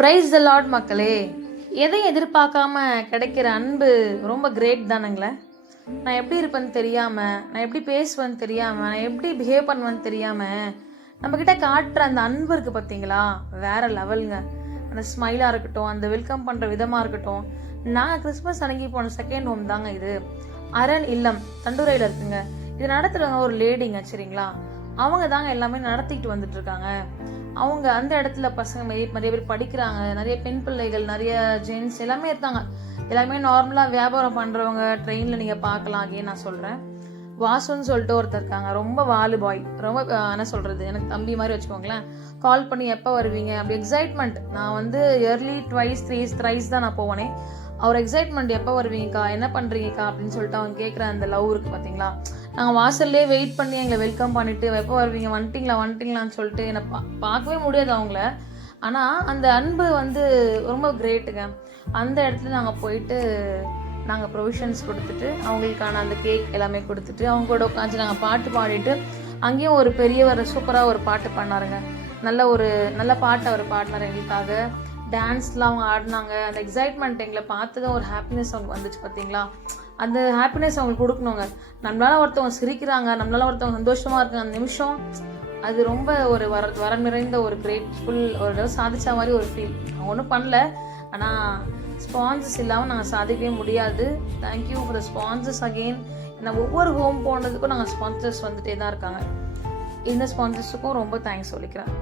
Praise the Lord மக்களே. எதையும் எதிர்பார்க்காம கிடைக்கிற அன்பு ரொம்ப கிரேட் தானுங்களே. நான் எப்படி இருப்பேன்னு தெரியாமல், நான் எப்படி பேசுவேன்னு தெரியாமல், நான் எப்படி பிஹேவ் பண்ணுவேன்னு தெரியாமல் நம்மக்கிட்ட காட்டுற அந்த அன்பு இருக்குது பார்த்தீங்களா, வேற லெவலுங்க. அந்த ஸ்மைலாக இருக்கட்டும், அந்த வெல்கம் பண்ணுற விதமாக இருக்கட்டும். நாங்கள் கிறிஸ்மஸ் அன்னைக்கு போன செகண்ட் ஹோம் தாங்க இது. அரண் இல்லம் தண்டுரையில் இருக்குங்க. இது நடத்துகிறவங்க ஒரு லேடிங்க, சரிங்களா. அவங்க தாங்க எல்லாமே நடத்திட்டு வந்துட்டு இருக்காங்க. அவங்க அந்த இடத்துல பசங்க நிறைய பேர் படிக்கிறாங்க, நிறைய பெண் பிள்ளைகள், நிறைய ஜென்ஸ் எல்லாமே இருக்காங்க. எல்லாமே நார்மலாக வியாபாரம் பண்ணுறவங்க ட்ரெயினில் நீங்கள் பார்க்கலாம். அங்கே நான் சொல்கிறேன், வாசுன்னு சொல்லிட்டு ஒருத்தர் இருக்காங்க, ரொம்ப வாலு பாய், ரொம்ப என்ன சொல்கிறது, எனக்கு தம்பி மாதிரி வச்சுக்கோங்களேன். கால் பண்ணி எப்போ வருவீங்க அப்படி எக்ஸைட்மெண்ட். நான் வந்து இயர்லி த்ரைஸ் தான் நான் போவேனே. அவர் எக்ஸைட்மெண்ட், எப்போ வருவீங்கக்கா, என்ன பண்ணுறீங்கக்கா அப்படின்னு சொல்லிட்டு அவங்க கேட்குற அந்த லவ் இருக்குது பார்த்தீங்களா. நாங்கள் வாசல்லே வெயிட் பண்ணி எங்களை வெல்கம் பண்ணிவிட்டு எப்போ வருவீங்க, வந்துட்டிங்களான்னு சொல்லிட்டு என்னை பார்க்கவே முடியாது அவங்கள. ஆனால் அந்த அன்பு வந்து ரொம்ப கிரேட்டுங்க. அந்த இடத்துல நாங்கள் போயிட்டு நாங்கள் ப்ரொவிஷன்ஸ் கொடுத்துட்டு அவங்களுக்கான அந்த கேக் எல்லாமே கொடுத்துட்டு அவங்க கூட உட்காந்து நாங்கள் பாட்டு பாடிட்டு, அங்கேயும் ஒரு பெரியவர் சூப்பராக ஒரு பாட்டு பண்ணாருங்க. நல்ல பாட்டு அவர் பாடினார் எங்களுக்காக. டான்ஸ்லாம் அவங்க ஆடினாங்க. அந்த எக்ஸைட்மெண்ட் எங்களை பார்த்ததும் ஒரு ஹாப்பினஸ் அவங்களுக்கு வந்துச்சு பார்த்தீங்களா. அந்த ஹாப்பினஸ் அவங்களுக்கு கொடுக்கணுங்க. நம்மளால ஒருத்தவங்க சிரிக்கிறாங்க, நம்மளால ஒருத்தவங்க சந்தோஷமாக இருக்காங்க, அந்த நிமிஷம் அது ரொம்ப ஒரு வரம் நிறைந்த ஒரு கிரேட்ஃபுல், ஒரு சாதிச்ச மாதிரி ஒரு ஃபீல். அவங்க ஒன்றும் பண்ணல, ஆனால் ஸ்பான்சர்ஸ் இல்லாமல் நாங்கள் சாதிக்கவே முடியாது. Thank you for the sponsors again. நான் ஒவ்வொரு ஹோம் போனதுக்கும் நாங்கள் ஸ்பான்சர்ஸ் வந்துட்டே தான் இருக்காங்க. இந்த ஸ்பான்சர்ஸுக்கும் ரொம்ப தேங்க்ஸ் சொல்லிக்கிறேன்.